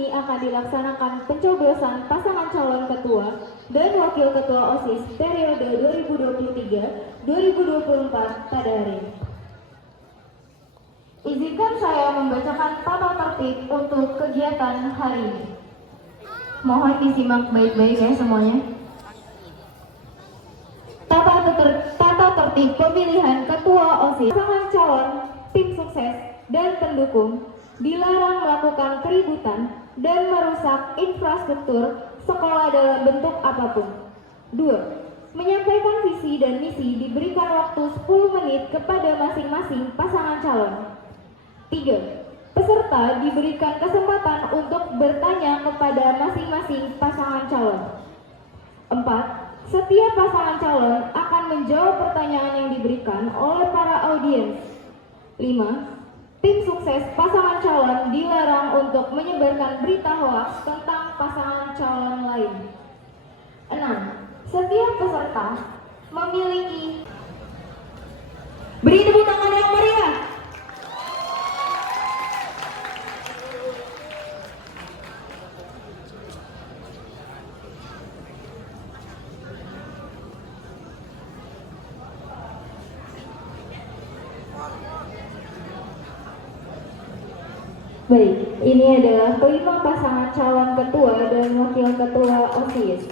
ini akan dilaksanakan pencoblosan pasangan calon ketua dan wakil ketua OSIS periode 2023-2024 pada hari ini. Izinkan saya membacakan tata tertib untuk kegiatan hari ini. Mohon disimak baik-baik ya semuanya. Tata tertib pemilihan ketua OSIS, pasangan calon, tim sukses, dan pendukung dilarang melakukan keributan dan merusak infrastruktur sekolah dalam bentuk apapun. 2. Menyampaikan visi dan misi diberikan waktu 10 menit kepada masing-masing pasangan calon. 3. Peserta diberikan kesempatan untuk bertanya kepada masing-masing pasangan calon. 4. Setiap pasangan calon akan menjawab pertanyaan yang diberikan oleh para audiens. 5. Tim sukses pasangan calon dilarang untuk menyebarkan berita hoaks tentang pasangan calon lain. 6. Setiap peserta memiliki. Beri tepuk tangan yang meriah. Baik, ini adalah kelima pasangan calon ketua dan wakil ketua OSIS.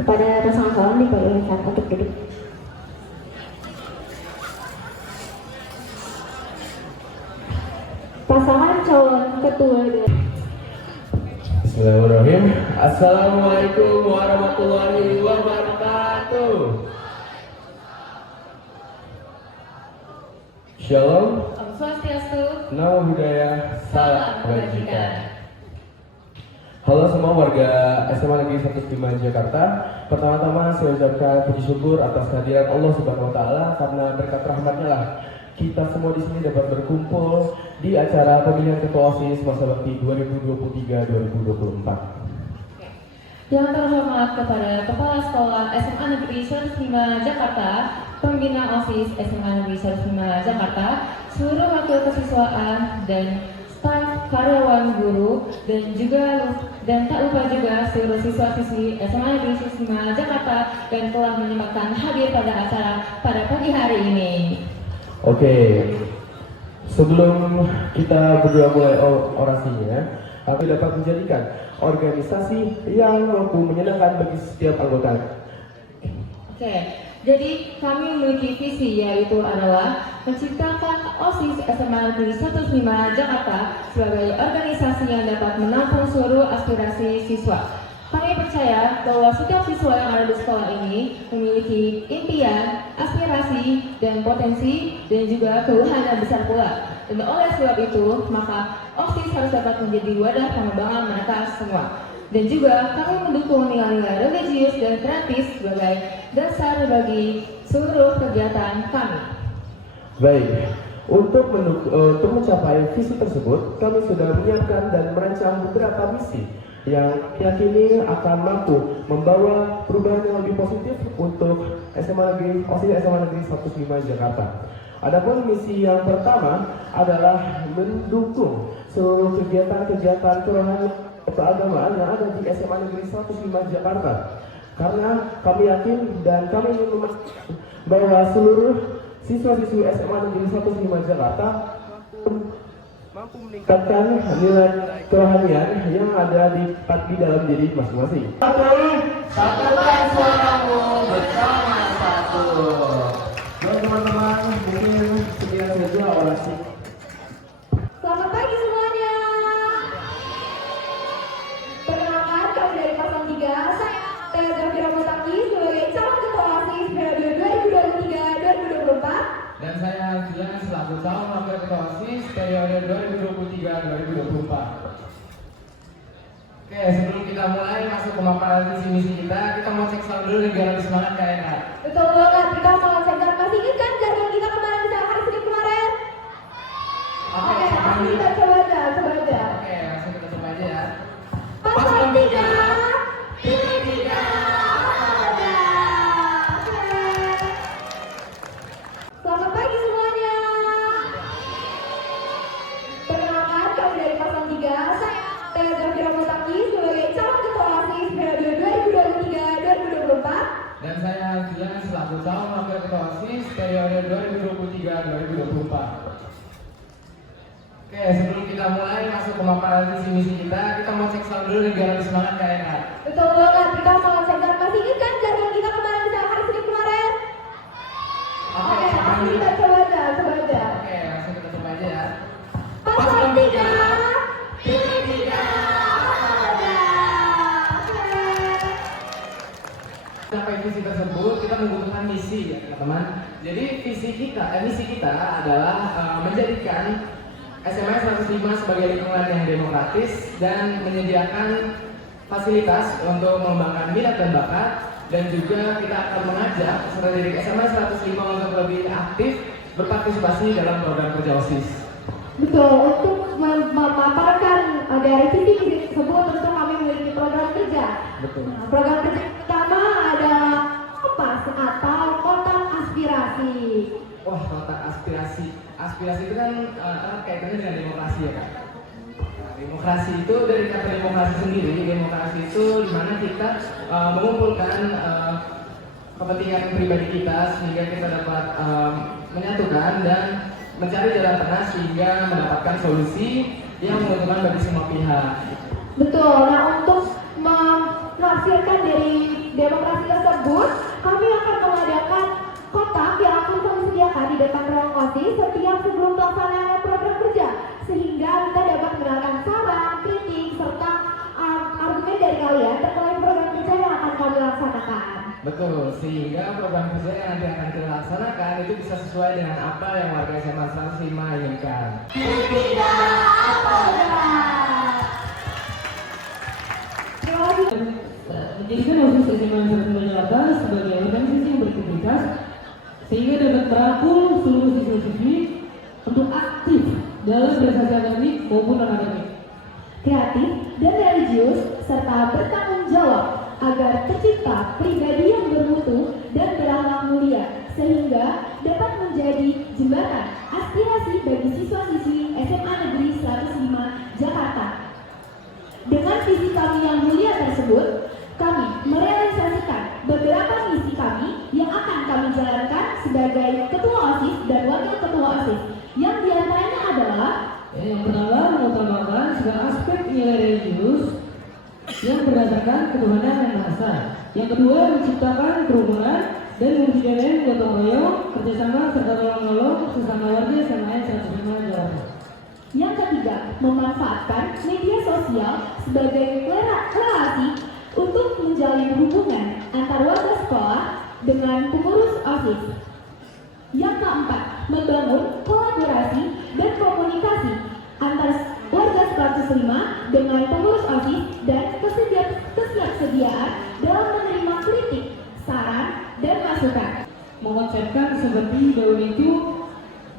Kepada pasangan calon diperbolehkan untuk duduk. Pasangan calon ketua dan Bismillahirrahmanirrahim. Assalamualaikum warahmatullahi wabarakatuh. Shalom, Om Swastiastu, Namo Buddhaya, Salam Kebajikan. Halo semua warga SMA Negeri 105 Jakarta. Pertama-tama saya ucapkan puji syukur atas kehadiran Allah Subhanahu wa taala, karena berkat rahmatnya lah kita semua di sini dapat berkumpul di acara pemilihan ketua OSIS masa bakti 2023-2024. yang terhormat kepada Kepala Sekolah SMA Negeri 105 Jakarta, Pembina OSIS SMA Negeri 105 Jakarta, seluruh wakil kesiswaan dan staf karyawan guru, dan tak lupa juga seluruh siswa-siswi SMA Negeri 105 Jakarta yang telah menyempatkan hadir pada acara pada pagi hari ini. Oke, sebelum kita berdua mulai orasinya, kami dapat menjadikan organisasi yang mampu menyenangkan bagi setiap anggota. Oke, jadi kami memiliki visi, yaitu adalah menciptakan OSIS SMA Negeri 105 Jakarta sebagai organisasi yang dapat menampung seluruh aspirasi siswa. Kami percaya bahwa setiap siswa yang ada di sekolah ini memiliki impian, aspirasi, dan potensi, dan juga keluhan yang besar pula. Dan oleh sebab itu, maka OSIS harus dapat menjadi wadah pengembangan mereka semua. Dan juga kami mendukung nilai-nilai religius dan kreatif sebagai dasar bagi seluruh kegiatan kami. Baik, untuk mencapai visi tersebut, kami sudah menyiapkan dan merancang beberapa misi yang yakini akan mampu membawa perubahan yang lebih positif untuk OSIS SMA Negeri 105 Jakarta. Adapun misi yang pertama adalah mendukung seluruh kegiatan-kegiatan kerohanian keagamaan yang ada di SMA Negeri 105 Jakarta. Karena kami yakin dan kami ingin memastikan bahwa seluruh siswa-siswi SMA Negeri 105 Jakarta mampu meningkatkan nilai kerohanian yang ada di dalam diri masing-masing. Satukan suaramu bersama satu. Baik teman-teman, mungkin sekian saja orasi. Selamat pagi semuanya. Perkenalkan, kami dari Pasang 3, saya Tega Gafira Mutaki sebagai calon ketua OSIS periode 2023-2024. Dan saya Alfian selaku calon wakil ketua OSIS periode 2023-2024. Oke, sebelum kita mulai masuk ke paparan visi misi kita mau cek sound dulu nih biar lebih semangat gak enak. Betul banget, kita mau cek. Masih ingat kan jargon kita kemarin di hari Senin kemarin? Oke, langsung kita coba aja. Oke, langsung kita coba aja ya. Pasang 3, pilih 3, ada. Oke. Selamat periode 2023-2024. Oke, sebelum kita mulai masuk ke pemaparan visi misi kita mau cek sound dulu biar lebih semangat Kak Eka. Betul banget, kita mau cek. Masih ingat kan jargon kita kemarin di hari Senin kemarin? Oke, Langsung kita coba aja. Oke, langsung kita coba aja ya. Paslon 3, pilih 3, Sampai visi tersebut kita membutuhkan misi ya teman-teman. Jadi misi kita adalah menjadikan SMA 105 sebagai lingkungan yang demokratis dan menyediakan fasilitas untuk mengembangkan minat dan bakat, dan juga kita akan mengajak peserta didik SMA 105 untuk lebih aktif berpartisipasi dalam program kerja OSIS. Betul, untuk memaparkan dari visi misi tersebut tentu kami memiliki program kerja. Betul. Nah, program kerja pertama adalah KOPAS atau kotak aspirasi. Wah, kotak aspirasi. Aspirasi itu kan erat kaitannya dengan demokrasi ya Kak. Nah, demokrasi itu dari kata demokrasi sendiri, demokrasi itu dimana kita mengumpulkan kepentingan pribadi kita sehingga kita dapat menyatukan dan mencari jalan tengah sehingga mendapatkan solusi yang menguntungkan bagi semua pihak. Betul, nah untuk menafsirkan dari demokrasi tersebut, kami akan mengadakan kotak yang akan kami sediakan di depan ruang OSIS setiap sebelum pelaksanaan program kerja, sehingga kita dapat mendengarkan saran, kritik, serta argumen dari kalian terkait program kerja yang akan kami laksanakan. Betul, sehingga program kerja yang nanti akan kita laksanakan itu bisa sesuai dengan apa yang warga SMA 105 inginkan. Menjadikan OSIS SMA 105 Jakarta sebagai organisasi yang berintegritas sehingga dapat merangkul seluruh siswa-siswi untuk aktif dalam prestasi akademik maupun non-akademik, Kreatif dan religius, serta bertanggung jawab agar tercipta pribadi yang bermutu dan berakhlak mulia, sehingga dapat menjadi jembatan aspirasi bagi siswa-siswi SMA Negeri 105 Jakarta. Dengan visi kami yang mulia tersebut, kami merealisasikan beberapa misi kami yang akan kami jalankan sebagai Ketua OSIS dan Wakil Ketua OSIS, yang diantaranya adalah yang pertama mengutamakan segala aspek nilai religius yang berdasarkan ketuhanan yang Maha Esa. Yang kedua, menciptakan kerukunan dan mewujudkan gotong royong, kerjasama serta tolong-menolong sesama warga SMA 105 Jakarta. Yang ketiga, memanfaatkan media sosial sebagai relasi untuk menjalin hubungan antar warga sekolah dengan pengurus OSIS. Yang keempat, membangun kolaborasi dan komunikasi antar warga 105 dengan pengurus OSIS dan kesiapsediaan dalam menerima kritik, saran, dan masukan. Mengkonsepkan seperti daun itu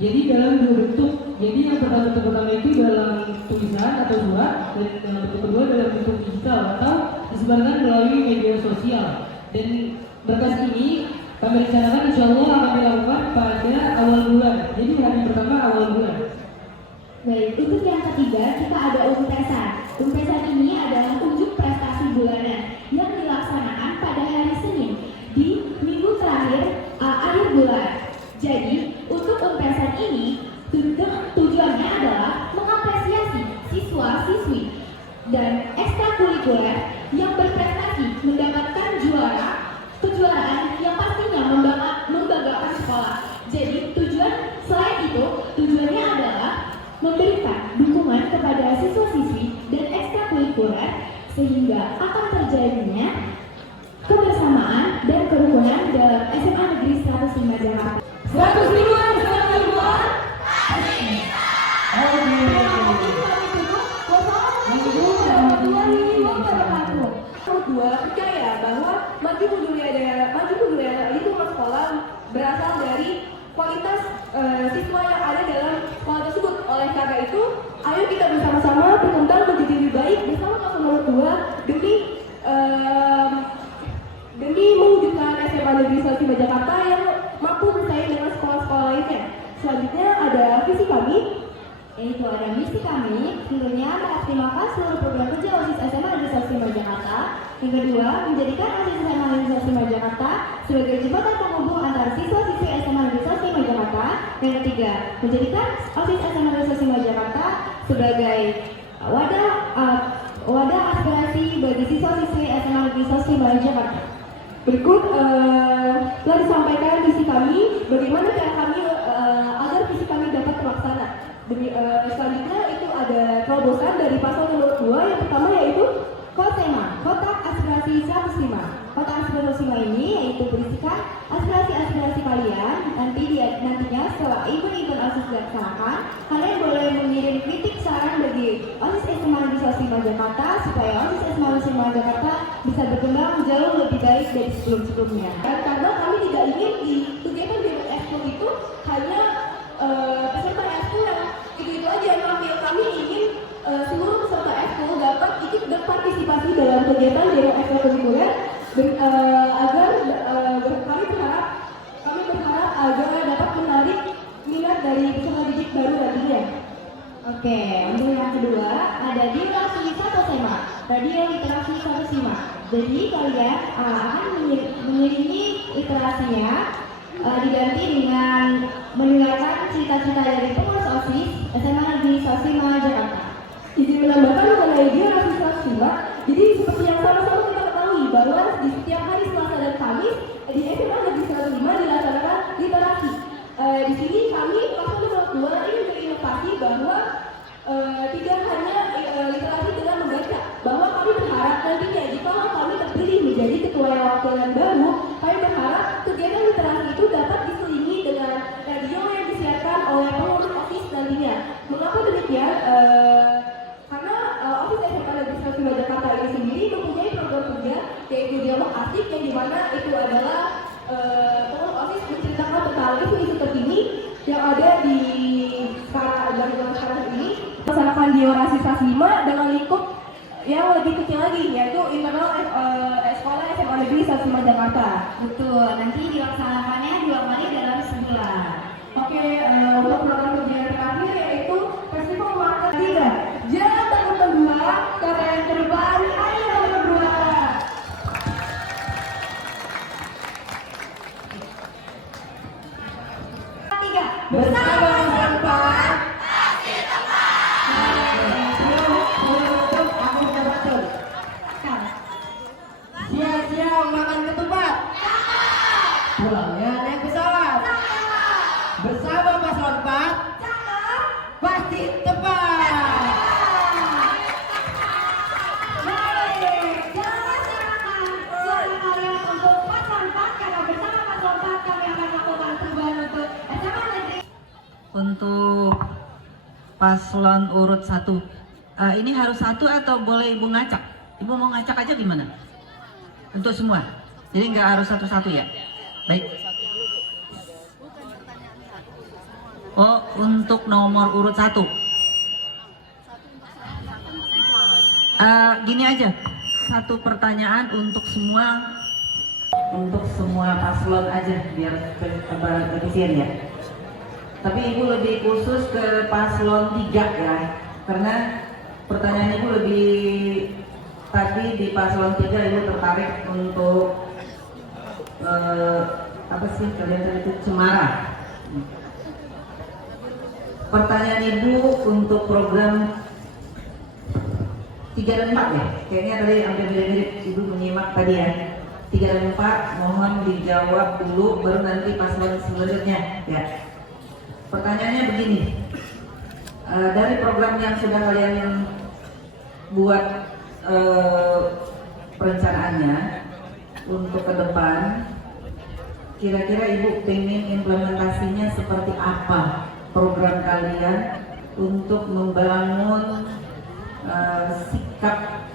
jadi dalam dua bentuk. Jadi yang pertama itu dalam tulisan atau surat, dan yang bentuk kedua dalam bentuk digital atau disebarkan melalui media sosial. Dan berkas ini kami rencanakan insya Allah akan dilakukan pada awal bulan. Jadi hari pertama awal bulan. Baik, untuk yang ketiga kita ada UMPESAN. UMPESAN ini adalah unjuk prestasi bulanan yang dilaksanakan pada hari Senin di minggu terakhir akhir bulan. Jadi untuk UMPESAN ini tujuannya adalah mengapresiasi siswa-siswi dan ekstrakurikuler yang berprestasi mendapatkan kejuaraan yang pastinya membanggakan sekolah. Jadi tujuannya adalah memberikan dukungan kepada siswa-siswi dan ekstrakurikuler sehingga akan terjadinya kebersamaan dan kerukunan dalam SMA Negeri 105 Jakarta. 100 ribuan, 100 ribuan. Kedua, percaya bahwa maju budaya lingkungan sekolah berasal dari kualitas siswa yang ada dalam sekolah tersebut. Oleh karena itu, ayo kita bersama-sama berkembang menjadi lebih baik bersama paslon nomor 2 demi mewujudkan SMA Negeri 105 Jakarta yang mampu bersaing dengan sekolah-sekolah lainnya. Selanjutnya ada visi kami, yaitu ada misi kami, tentunya mengoptimalkan seluruh program kerja OSIS SMA Negeri Negeri 5 Jakarta. Yang kedua, menjadikan OSIS SMA Negeri 5 Jakarta sebagai jembatan penghubung antara siswa-siswi SMA Negeri 5 Jakarta. Yang ketiga, menjadikan OSIS SMA Negeri 5 Jakarta sebagai wadah aspirasi bagi siswa-siswi SMA Negeri 5 Jakarta. Berikut telah disampaikan visi kami, bagaimana cara kami agar visi kami dapat terlaksana. Selanjutnya itu ada terobosan dari pasal nomor 2. Yang pertama yaitu KOSEMA, Kotak Aspirasi 105. Kotak Aspirasi 105 ini yaitu berisikan aspirasi-aspirasi kalian. Nantinya setelah event-event OSIS dilaksanakan, kalian boleh mengirim kritik saran bagi OSIS SMA Negeri 5 Jakarta supaya OSIS SMA Negeri 5 Jakarta bisa berkembang jauh lebih baik dari sebelum-sebelumnya. Karena kami tidak ingin di kegiatan Demo Expo itu hanya peserta Expo yang itu aja. Kami ingin seluruh peserta Expo dapat ikut berpartisipasi dalam kegiatan Demo Expo Kurikuler agar kami berharap agar dapat menarik minat dari peserta didik baru nantinya. Oke, untuk yang kedua ada literasi 1 tema, radio literasi 105. Jadi kalian akan mengiringi literasinya diganti dengan mendengarkan cerita-cerita dari pengurus OSIS SMA Negeri 5 Jakarta. Izin menambahkan mengenai literasi 105. Jadi seperti yang sama-sama kita ketahui bahwa di setiap hari Selasa dan Kamis di SMA Negeri 105 dilaksanakan literasi. Di sini kami pasal nomor 2 ini berinovasi bahwa tidak hanya literasi dengan membaca, bahwa kami berharap nantinya jika kami terpilih menjadi ketua yang wakilan baru, kami berharap kegiatan literasi itu dapat diselingi dengan radio yang disiarkan oleh pengurus OSIS nantinya. Mengapa demikian? Karena OSIS SMA Negeri 5 Jakarta ini sendiri mempunyai program kerja yaitu dialog asik, yang dimana itu adalah pengurus OSIS menceritakan tentang isu-isu terkini yang ada di sekarang ini, melaksanakan di orasi 105 dengan lingkup yang lebih kecil lagi, yaitu internal sekolah SMA Negeri 5 Jakarta. Betul, nanti dilaksanakannya 2 kali dalam sebulan. Oke, untuk program kerja yang terakhir yaitu Festival Market 3. Jangan takut berdua, karena yang terdepan ayo berdua. Bersama tempat pasti tepat. Aku sudah betul. Siap-siap makan ketupat. Pulangnya naik pesawat. Bersama paslon 4 pasti tepat. Jangan masyarakat suara kalian untuk paslon 4, karena bersama paslon 4 kami akan melakukan perubahan untuk SMA Negeri. Untuk paslon urut 1, ini harus 1 atau boleh ibu ngacak? Ibu mau ngacak aja gimana? Untuk semua, jadi nggak harus satu-satu ya? Baik. Oh, untuk nomor urut 1, gini aja, 1 pertanyaan untuk semua paslon aja biar efisien ya. Tapi ibu lebih khusus ke paslon 3 ya, karena pertanyaan ibu lebih tadi di paslon 3 ibu tertarik untuk apa sih kalian tadi itu cemara. Pertanyaan ibu untuk program 3 dan 4 ya, kayaknya tadi hampir mirip ibu menyimak tadi ya. 3 dan 4 mohon dijawab dulu, baru nanti paslon selanjutnya ya. Pertanyaannya begini, dari program yang sudah kalian buat perencanaannya untuk ke depan, kira-kira ibu pengen implementasinya seperti apa program kalian untuk membangun sikap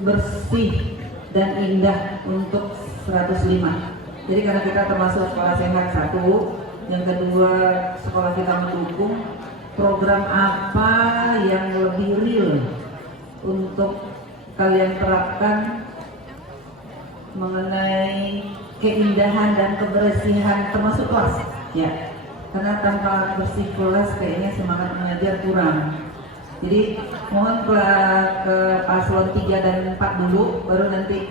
bersih dan indah untuk 105. Jadi karena kita termasuk sekolah sehat 1, yang kedua sekolah kita mendukung, program apa yang lebih real untuk kalian terapkan mengenai keindahan dan kebersihan termasuk kelas ya, karena tanpa bersih kelas kayaknya semangat mengajar kurang. Jadi mohon ke paslon 3 dan 4 dulu, baru nanti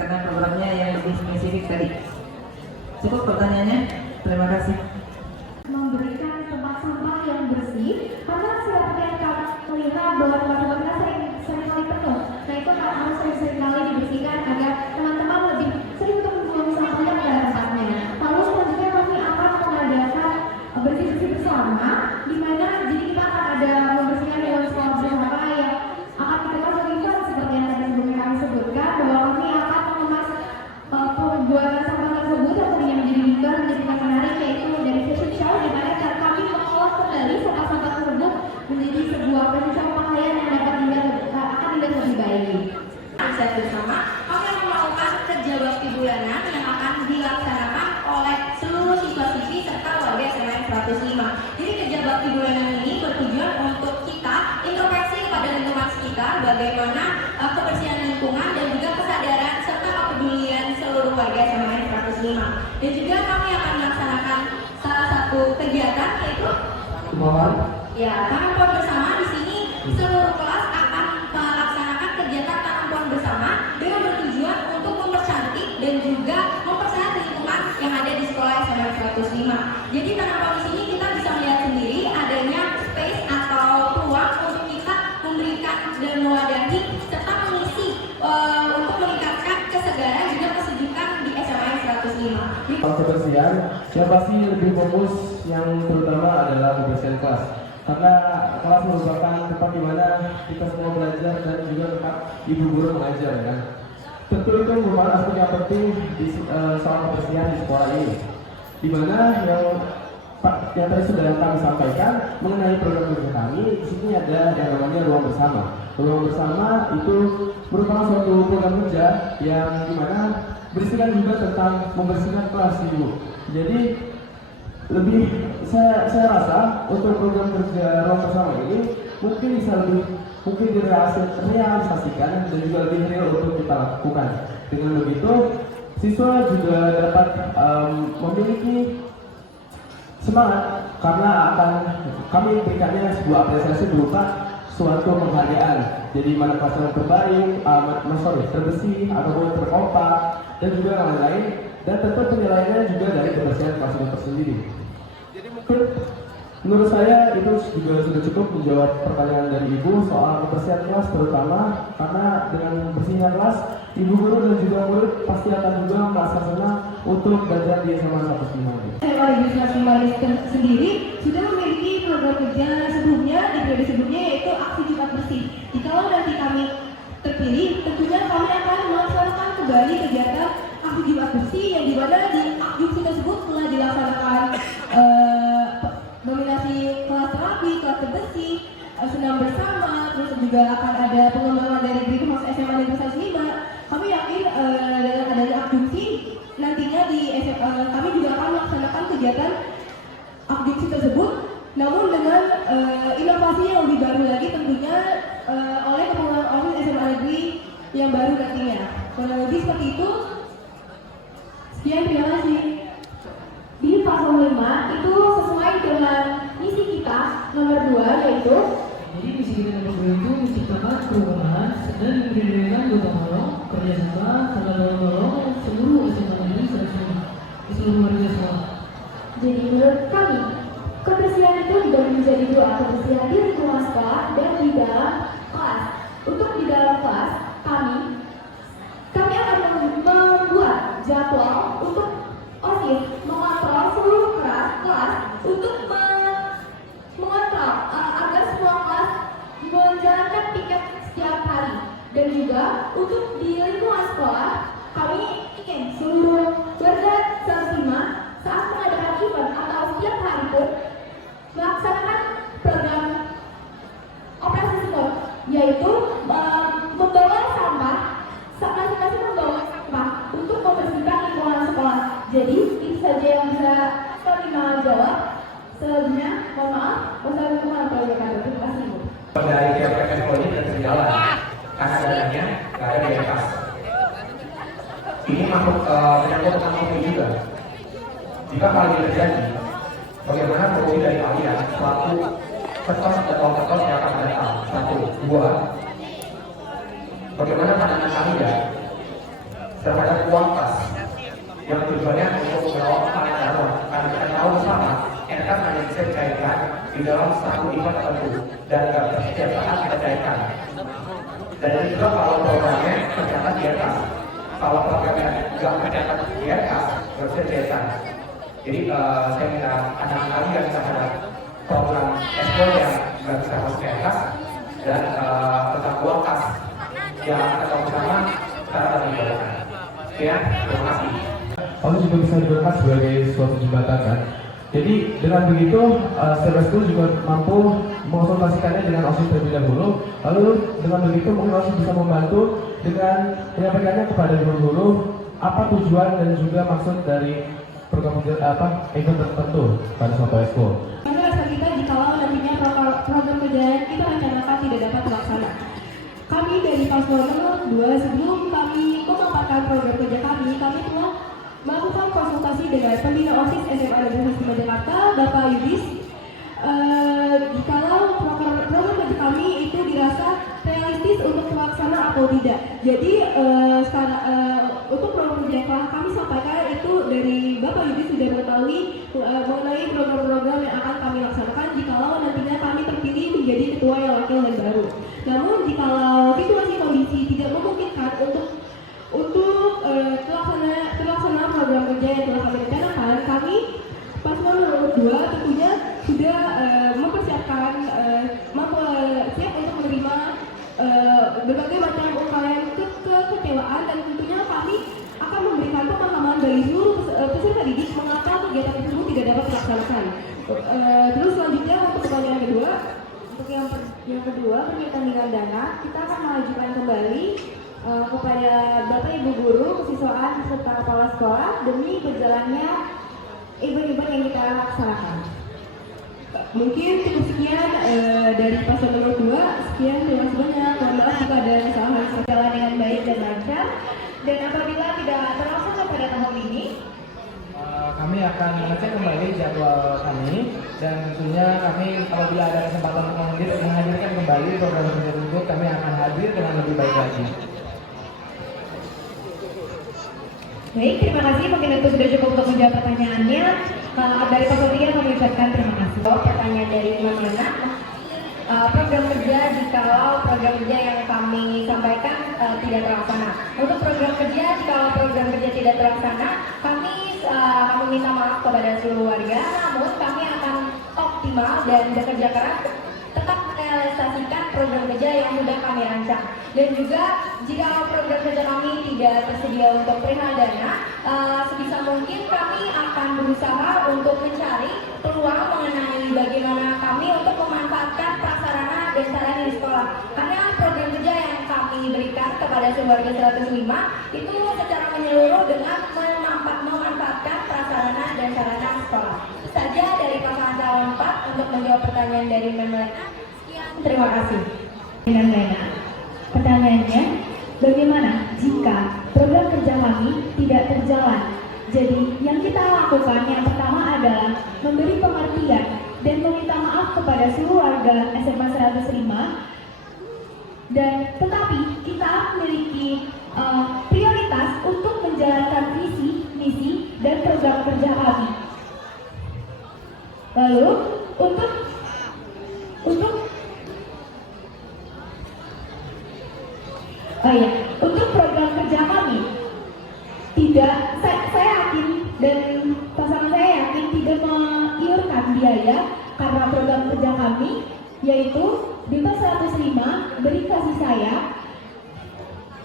karena programnya yang lebih spesifik tadi. Cukup pertanyaannya, terima kasih. Memberikan tempat sampah yang bersih, karena seperti yang kami melihat bahwa tempat sampah sering kali penuh. Nah itu harus sering kali dibersihkan agar teman-teman lebih sering untuk membuang sampahnya pada tempatnya. Lalu selanjutnya kami akan mengadakan bersih-bersih bersama, di mana jadi kita akan ada membersihkan dewan sekolah bersama yang akan dikemas lebih seperti yang tadi sebelumnya kami sebutkan, bahwa kami akan mengemas pembuatan sampah tersebut yang tadinya menjadi limbah menjadi menarik, yaitu dari fashion show, di mana kami mengolah kembali sampah-sampah tersebut menjadi sebuah fashion show pakaian yang dapat akan dilihat lebih baik. Riset bersama, kami akan melakukan kerja bakti bulanan yang akan dilaksanakan oleh seluruh siswa-siswi serta warga SMAN 105. Jadi kerja bakti bulanan ini bertujuan untuk kita introspeksi kepada lingkungan sekitar, bagaimana kebersihan lingkungan dan juga kesadaran serta kepedulian seluruh warga SMAN 105. Dan juga kami akan melaksanakan salah satu kegiatan yaitu tanam pohon bersama. Di sini seluruh kelas akan melaksanakan kegiatan tanam pohon bersama dengan bertujuan untuk mempercantik dan juga mempersehat lingkungan yang ada di sekolah SMAN 105. Jadi tanam pohon di sini kita bisa melihat sendiri adanya space atau ruang untuk kita memberikan dan mewadahi serta mengisi untuk meningkatkan kesegaran juga kesejukan di SMAN 105. Kalau kebersihan, yang pasti lebih fokus yang terutama adalah kebersihan kelas. Karena kelas merupakan tempat di mana kita semua belajar dan juga tempat ibu guru mengajar, kan. Tentu itu merupakan aspek yang penting di soal kebersihan di sekolah ini. Di mana yang tadi sudah kami sampaikan mengenai program kerja kami, di sini ada yang namanya ruang bersama. Ruang bersama itu merupakan suatu program kerja yang dimana berisikan juga tentang membersihkan kelas ibu. Jadi saya rasa untuk program kerja ruang bersama ini mungkin direalisasikan dan juga lebih real untuk kita lakukan. Dengan begitu siswa juga dapat memiliki semangat karena akan kami berikannya sebuah apresiasi berupa suatu penghargaan. Jadi mana kelas yang terbaik, terbersih ataupun terkompak dan juga lain-lain, dan tentu penilaiannya juga dari kebersihan kelas itu tersendiri. Jadi mungkin menurut saya itu juga sudah cukup menjawab pertanyaan dari ibu soal kebersihan kelas, terutama karena dengan bersihnya kelas, ibu guru dan juga murid pasti akan juga merasa senang untuk belajar di SMA 105. SMA Negeri 105 sendiri sudah memiliki program kerja sebelumnya di periode sebelumnya, yaitu aksi Jumat Bersih. Jikalau nanti kami terpilih, tentunya kami akan melaksanakan kembali kegiatan aksi Jumat Bersih yang dimana di aksi tersebut telah dilaksanakan nominasi kelas terapi, kelas terbersih, senam bersama, terus juga akan ada pengembangan dari Griffin House SMA Negeri 105. Kami yakin dengan adanya abduksi nantinya kami juga akan melaksanakan kegiatan abduksi tersebut, namun dengan inovasi yang lebih baru lagi tentunya oleh kepengurusan OSIS SMA Negeri yang baru nantinya. Kurang lebih seperti itu. Sekian, terima kasih. Di paslon 5 itu sesuai dengan misi kita nomor 2, yaitu Jadi misi kita nomor 2 itu menciptakan kerukunan dan memberikan gotong royong, kerjasama, serta dorong seluruh SMA Negeri 105 di seluruh warga sekolah. Jadi menurut kami, kebersihan itu dibagi menjadi 2, kebersihan di lingkungan sekolah dan di dalam kelas. Untuk di dalam kelas, kami akan membuat jadwal untuk OSIS mengontrol seluruh kelas untuk mengontrol agar semua kelas menjalankan piket setiap hari. Dan juga untuk di lingkungan sekolah, kami ingin seluruh warga 105 saat mengadakan event atau setiap hari pun melaksanakan program operasi semut, yaitu membawa sampah, masing-masing membawa sampah untuk membersihkan lingkungan sekolah. Jadi itu saja yang bisa kami jawab. Selanjutnya, mohon maaf, wassalamualaikum warahmatullahi wabarakatuh. Terima kasih, Bu. Dari KPS Poli dan berjalan karena adanya nggak ada di atas. Ini masuk menyangkut tentang COVID juga. Jika hal ini terjadi, bagaimana Polri dari kalian selaku setos atau ketos yang akan datang. Satu, dua. Bagaimana pandangan kalian terhadap kualitas yang tujuannya untuk melawat pengacara? Karena kita tahu bersama, NK hanya bisa dicairkan di dalam satu event tertentu dan nggak bisa setiap saat kita cairkan. Dan ini juga kalau programnya tercatat di atas. Kalau programnya nggak tercatat di atas, nggak bisa dicairkan. Jadi saya minta pandangan kalian terhadap program ekspor yang nggak bisa masuk ke atas dan tentang kualitas yang akan tahu bersama cara menjalankan. Ya, terima kasih. Lalu juga bisa digunakan sebagai suatu jembatan kan. Jadi dengan begitu Setiap School juga mampu mengonsultasikannya dengan OSIS terlebih dahulu. Lalu dengan begitu mungkin OSIS bisa membantu dengan menyampaikannya kepada guru-guru apa tujuan dan juga maksud dari program event tertentu pada suatu ekskul. Karena rasa kita jikalau nantinya program kerja kita rencanakan tidak dapat terlaksana. Kami dari Paslon 2 sebelum kami memaparkan program kerja kami telah melakukan konsultasi dengan pembina OSIS SMA Negeri 5 Jakarta, Bapak Yudis. Jikalau program kerja kami itu dirasa realistis untuk terlaksana atau tidak. Jadi untuk program kerja yang telah kami sampaikan itu dari Bapak Yudis sudah mengetahui mengenai program-program yang akan kami laksanakan jikalau nantinya kami terpilih menjadi ketua yang wakil dan baru. Namun jikalau situasi kondisi tidak memungkinkan untuk terlaksana program kerja yang telah kami rencanakan, kami Paslon nomor 2 tentunya sudah mempersiapkan siap untuk menerima berbagai macam ungkapan kekecewaan dan tentunya kami akan memberikan pemahaman bagi seluruh peserta didik mengapa kegiatan tersebut tidak dapat dilaksanakan. Terus selanjutnya untuk pertanyaan kedua, untuk yang kedua permintaan dengan dana kita akan mengajukan kembali kepada Bapak Ibu Guru, kesiswaan serta kepala sekolah demi berjalannya event-event yang kita laksanakan. Mungkin cukup sekian dari paslon nomor 2. Sekian, terima kasih banyak. Mohon maaf jika ada kesalahan. Berjalan dengan baik dan lancar. Dan apabila tidak terlaksana pada tahun ini, kami akan mengecek kembali jadwal kami dan tentunya kami apabila ada kesempatan untuk menghadirkan kembali program tersebut, kami akan hadir dengan lebih baik lagi. baik, terima kasih. Mungkin itu sudah cukup untuk menjawab pertanyaannya. Dari paslon 3 kami ucapkan terima kasih. Pertanyaan dari Imam Lena. Program kerja jikalau program kerja yang kami sampaikan tidak terlaksana. Untuk program kerja jikalau program kerja tidak terlaksana, kami minta maaf kepada seluruh warga. Namun kami akan optimal dan bekerja keras tetap merealisasikan program kerja yang sudah kami rancang. Dan juga jika program kerja kami tidak tersedia untuk perihal dana, sebisa mungkin kami akan berusaha untuk mencari peluang mengenai bagaimana kami untuk memanfaatkan prasarana dan sarana di sekolah. Karena program kerja yang kami berikan kepada warga 105 itu secara menyeluruh dengan memanfaatkan prasarana dan sarana sekolah. Itu saja dari pasangan calon 4 untuk menjawab pertanyaan dari Memlena. Sekian, terima kasih. Memlena. Pertanyaannya, bagaimana jika program kerja kami tidak terjalan? Jadi, yang kita lakukan yang pertama adalah memberi pengertian dan meminta maaf kepada seluruh warga SMA 105. Dan tetapi kita memiliki prioritas untuk menjalankan visi, misi, dan program kerja kami. Lalu, untuk program kerja kami tidak, saya yakin dan pasangan saya yakin tidak mengiurkan biaya karena program kerja kami yaitu Bima 105 beri kasih sayang,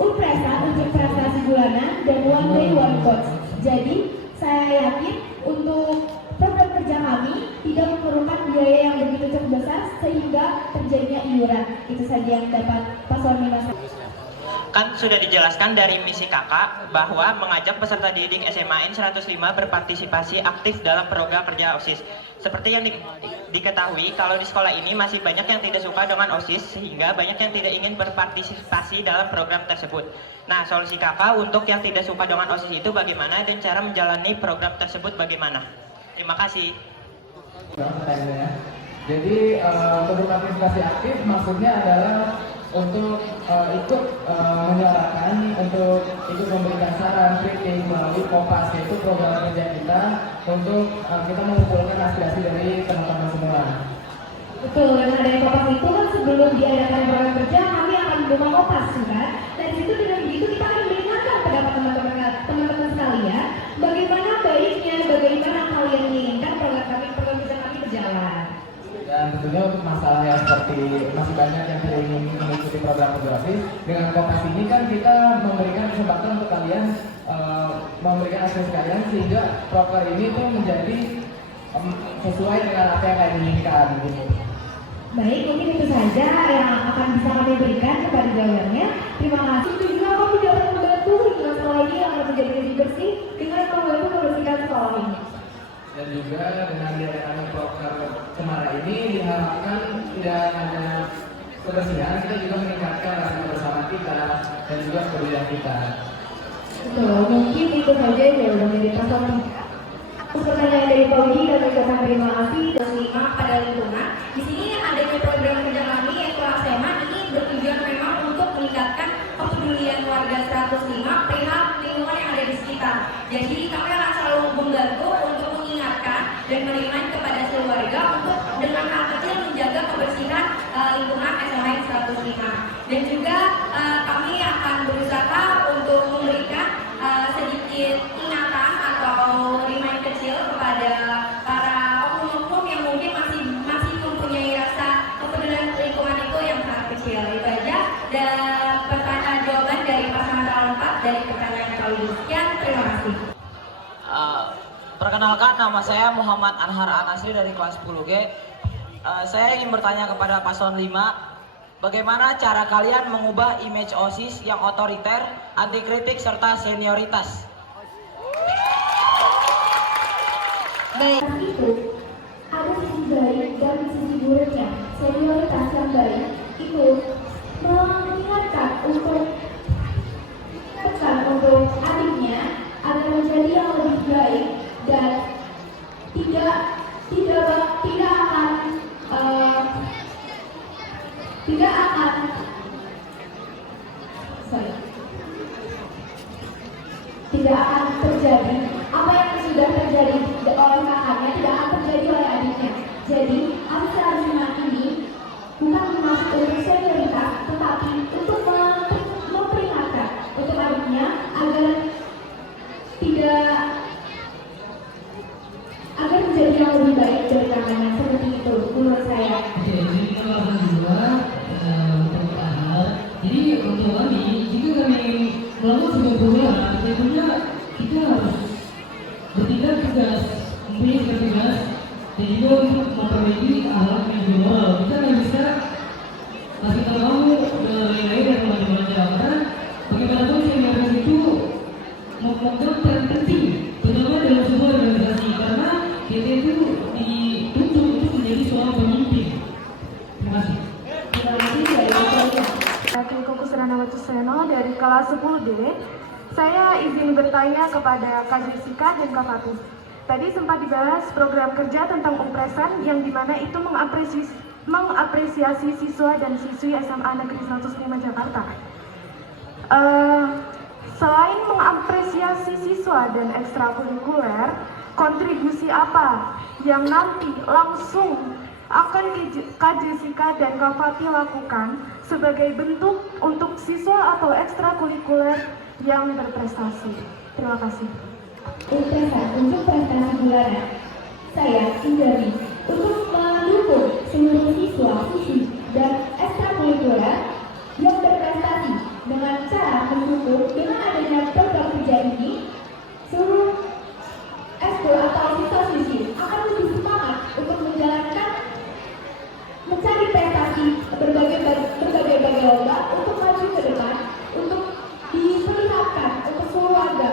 Unpresa untuk prestasi bulanan dan One Day One Coach. Jadi saya yakin untuk program kerja kami tidak memerlukan biaya yang begitu cukup besar sehingga terjadinya iuran. Itu saja yang dapat paslon 5. Kan sudah dijelaskan dari misi kakak bahwa mengajak peserta didik SMA 105 berpartisipasi aktif dalam program kerja OSIS. Seperti yang diketahui, kalau di sekolah ini masih banyak yang tidak suka dengan OSIS sehingga banyak yang tidak ingin berpartisipasi dalam program tersebut. Nah, solusi kakak untuk yang tidak suka dengan OSIS itu bagaimana dan cara menjalani program tersebut bagaimana? Terima kasih. Jadi untuk partisipasi aktif maksudnya adalah untuk ikut menyuarakan, untuk ikut memberikan saran, kritik melalui Kompas, yaitu program kerja kita untuk kita mengumpulkan aspirasi dari teman-teman semua. Betul, dengan adanya Kompas itu kan sebelum diadakan program kerja kami akan membuka Kompas, kan? Dan situ dengan begitu kita akan mendengarkan pendapat teman-teman sekalian, bagaimana baiknya, bagaimana kalian menginginkan program kerja kami berjalan. Dan tentunya untuk masalah yang seperti masih banyak yang tidak ingin mengikuti program kerja, dengan Kompas ini kan kita memberikan kesempatan untuk kalian memberikan aspirasi kalian sehingga proker ini tuh menjadi sesuai dengan apa yang kalian inginkan gitu. Baik, mungkin itu saja yang akan bisa kami berikan kepada jawabannya. Terima kasih. Juga kami dapat membantu dengan sekolah ini agar menjadi lebih bersih dengan membantu membersihkan sekolah ini. Dan juga dengan diadakannya proker Cemara ini diharapkan tidak hanya kebersihan, kita juga meningkatkan rasa kebersamaan kita dan juga kepedulian kita. Betul, mungkin itu saja yang sudah menjadi pertanyaan. Pertanyaan dari Pak Widi dan ucapan terima kasih. 105 pada lingkungan. Di sini adanya program kerja kami yaitu ASEMA ini bertujuan memang untuk meningkatkan kepedulian warga 105 perihal lingkungan yang ada di sekitar. Jadi kami akan selalu membantu untuk mengingatkan dan mengingatkan kepada seluruh warga untuk dengan hal kecil menjaga kebersihan lingkungan SMA 105. Dan juga kami akan berusaha untuk memberikan sedikit ingatan atau remind kecil kepada para oknum-oknum yang mungkin masih mempunyai rasa kepedulian lingkungan itu yang sangat kecil. Itu aja. Dan pertanyaan jawaban dari pasangan calon 4 dari pertanyaan kali sekian. Terima kasih. Perkenalkan, nama saya Muhammad Anhar Anasri dari kelas 10G. Saya ingin bertanya kepada paslon 5, bagaimana cara kalian mengubah image OSIS yang otoriter, anti kritik, serta senioritas? Baik, itu ada sisi baik dan sisi buruknya. Senioritas yang baik itu mengingatkan untuk adiknya agar menjadi yang lebih baik dan tidak akan terjadi apa yang sudah terjadi oleh kakaknya tidak akan terjadi oleh adiknya. Jadi aspirasi ini bukan masuk untuk senioritas, tetapi untuk memperingatkan untuk adiknya agar menjadi yang lebih baik dari kakaknya. Seperti itu menurut saya. Oke, jadi kita akan juga untuk hal. Jadi untuk kami, jika kami melakukan sebuah program, tentunya kita harus bertindak tegas, mempunyai sikap tegas, dan juga untuk memperbaiki akhlak dan juga moral. Kita nggak bisa kasih tahu kamu lain-lain dan macam-macam. Karena bagaimanapun senioritas itu memegang peran penting, terutama dalam sebuah organisasi. Karena kita itu dituntut untuk menjadi seorang pemimpin. Terima kasih. Terima kasih dari Wakil Kokus Ranawatu Seno dari kelas 10D. Saya izin bertanya kepada Kak Jessica dan Kak Fatus. Tadi sempat dibahas program kerja tentang Umpresan yang dimana itu mengapresiasi siswa dan siswi SMA Negeri 105 Jakarta. Selain mengapresiasi siswa dan ekstrakurikuler, kontribusi apa yang nanti langsung akan Kak Jessica dan Kak Fatih lakukan sebagai bentuk untuk siswa atau ekstrakurikuler yang berprestasi? Terima kasih. Umpresan untuk prestasi bulanan. Saya Indri untuk mendukung seluruh siswa, siswi dan ekstrakurikuler yang berprestasi dengan cara mendukung dengan adanya program kerja ini, seluruh ekskul atau siswa-siswi akan lebih semangat untuk mencari prestasi berbagai lomba untuk maju ke depan, untuk diperlihatkan untuk seluruh warga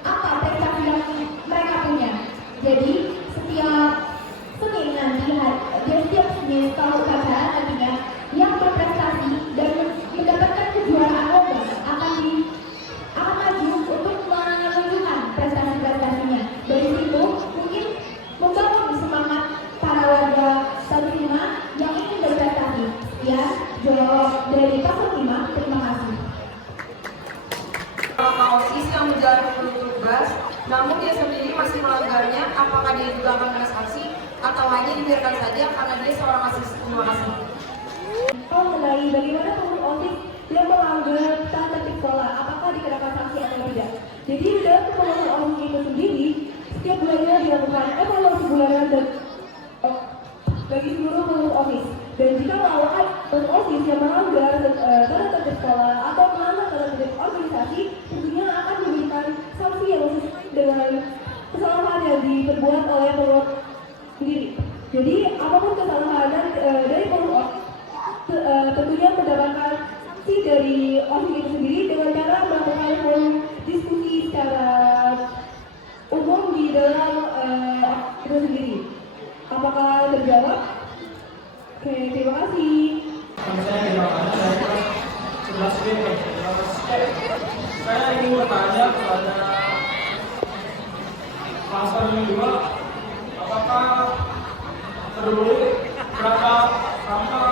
apa prestasi yang mereka punya. Jadi setiap Senin nanti, setiap Senin setelah upacara nantinya yang berprestasi dan mendapatkan kejuaraan lomba akan OSIS yang menjalankan tugas, namun dia sendiri masih melanggarnya, apakah dia juga akan kena sanksi atau hanya dibiarkan saja karena dia seorang mahasiswa? Terima kasih. Mengenai bagaimana pengurus OSIS yang melanggar tata tertib sekolah, apakah dikenakan sanksi atau tidak? Jadi dalam pengurus OSIS itu sendiri, setiap bulannya dilakukan evaluasi bulanan dan bagi seluruh pengurus OSIS. Dan jika melawan pengurus OSIS yang melanggar tata tertib sekolah atau melanggar tata tertib organisasi, tentunya akan diberikan sanksi yang sesuai dengan kesalahan yang diperbuat oleh pengurus sendiri. Jadi apapun kesalahan dari pengurus OSIS tentunya mendapatkan sanksi dari OSIS itu sendiri dengan cara melakukan forum diskusi secara umum di dalam itu sendiri. Apakah terjawab? Oke, terima kasih. Saya Dimakan dari kelas 11 B. Saya ingin bertanya kepada paslon 2, apakah peduli berapa sampah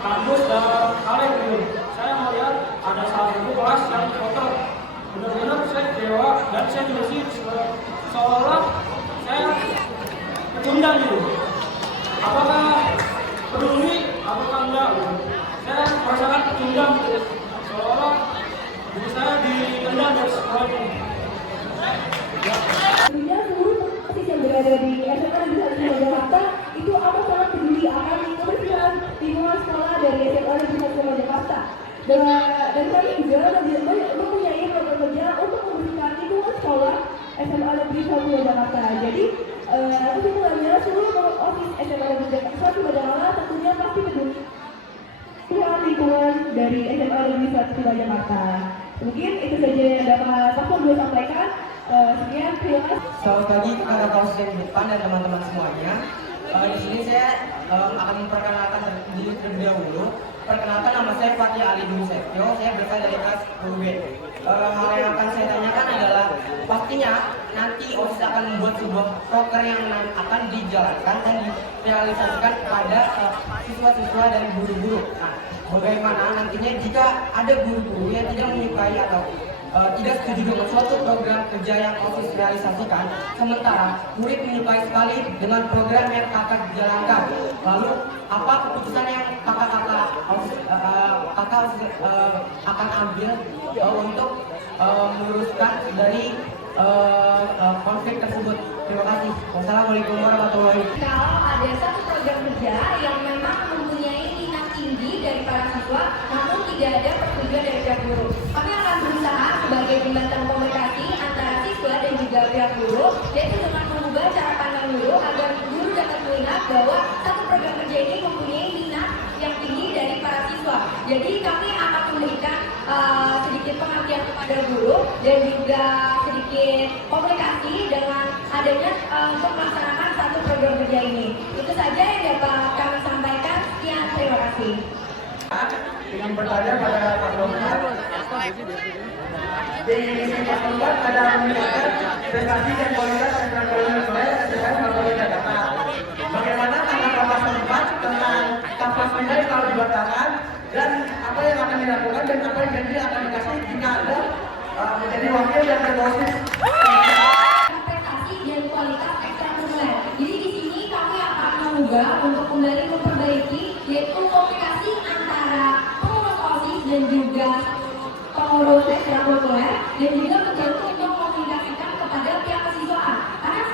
kardus dan kaleng ini? Saya melihat ada salah satu kelas yang kotor. Benar-benar saya kecewa dan saya juga sih seolah-olah saya pecundang gitu. Apakah peduli, apakah enggak gitu. Saya merasakan pecundang gitu. Seolah-olah diri saya ditendang dari sekolah ini. Tentunya seluruh OSIS yang berada di SMA Negeri 1 Jakarta itu amat sangat peduli akan kebersihan lingkungan sekolah dari SMA Negeri 1 Jakarta. Dan kami juga mempunyai program kerja untuk membersihkan lingkungan sekolah SMA Negeri 1 Jakarta. Jadi kesimpulannya seluruh OSIS SMA Negeri 1 Jakarta tentunya pasti peduli lingkungan dari SMA Negeri 1 Jakarta. Mungkin itu saja yang dapat Pak Gue sampaikan. Sekian, terima kasih. Selamat pagi kepada kaus yang depan dan teman-teman semuanya. Di sini saya akan memperkenalkan diri terlebih dahulu. Perkenalkan, nama saya Fatih Ali Dwi Setio. Saya berasal dari kelas 10B. Hal yang akan saya tanyakan adalah pastinya nanti OSIS akan membuat sebuah proker yang akan dijalankan dan direalisasikan kepada siswa-siswa dan guru-guru. Nah, bagaimana nantinya jika ada guru-guru yang tidak menyukai atau tidak setuju dengan suatu program kerja yang OSIS realisasikan, sementara murid menyukai sekali dengan program yang kakak jalankan. Lalu apa keputusan yang kakak akan ambil untuk meluruskan dari konflik tersebut? Terima kasih. Wassalamualaikum warahmatullahi wabarakatuh. Kalau ada satu program kerja yang memang mempunyai minat tinggi dari para siswa, namun tidak ada persetujuan dari pihak guru, kami akan berusaha sebagai jembatan komunikasi antara siswa dan juga pihak guru, yaitu dengan mengubah cara pandang guru agar guru dapat melihat bahwa satu program kerja ini mempunyai minat yang tinggi dari para siswa. Jadi kami akan memberikan sedikit pengertian kepada guru dan juga sedikit komunikasi dengan adanya untuk melaksanakan satu program kerja ini. Itu saja yang dapat kami sampaikan. Sekian, terima kasih. Ingin bertanya pada Pak Dokter, di misi Pak Dokter ada meningkatkan prestasi dan kualitas ekonomi Korea sesuai dengan Jakarta. Bagaimana tanggapan Pak Dokter tentang kampus ini kalau dibatalkan dan apa yang akan dilakukan dan apa yang janji akan dikasih jika ada menjadi wakil dan ketua Prestasi dan kualitas ekstrakurikuler. Jadi di sini kami akan mengubah untuk kembali memperbaiki yaitu komunikasi antara pengurus OSIS dan juga pengurus ekstrakurikuler dan juga membantu untuk komunikasikan kepada pihak kesiswaan. Karena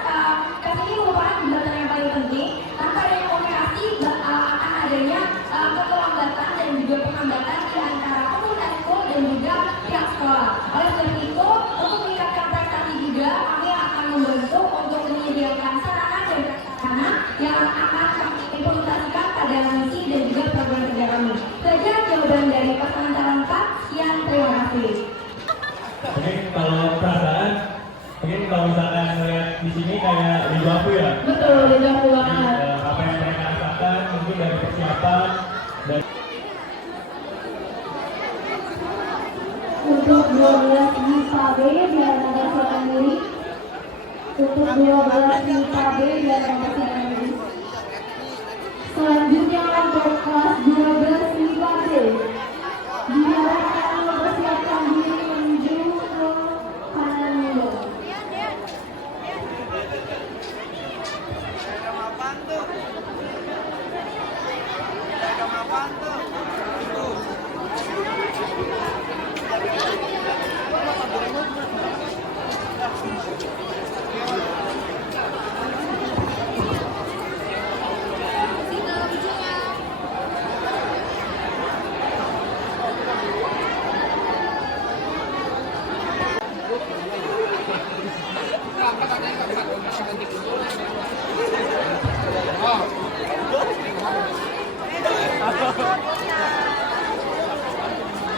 kami ini merupakan jembatan yang paling penting. Tanpa adanya komunikasi akan adanya keterlambatan dan juga penghambatan di antara komunitas sekolah dan juga pihak sekolah. Oleh sebab itu, untuk meningkatkan prestasi juga kami akan membantu untuk menyediakan sarana dan prasarana yang akan kami implementasikan pada misi dan juga program kerja kami. Saja jawaban dari pasangan lengkap. Sekian, terima kasih. Mungkin kalau perasaan, mungkin kalau misalkan melihat di sini kayak liga aku ya. Betul, liga aku banget. Apa yang mereka rasakan mungkin dari persiapan dan untuk 12 MIPA B biar nomor silakan diri. Untuk 12 MIPA B biar nomor silakan diri. Selanjutnya untuk kelas 12 MIPA C. Diharapkan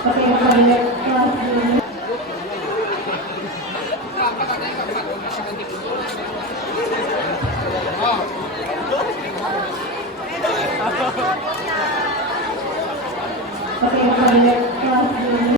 Oke, kita lihat kelas dulu. Oke, kita lihat kelas dulu.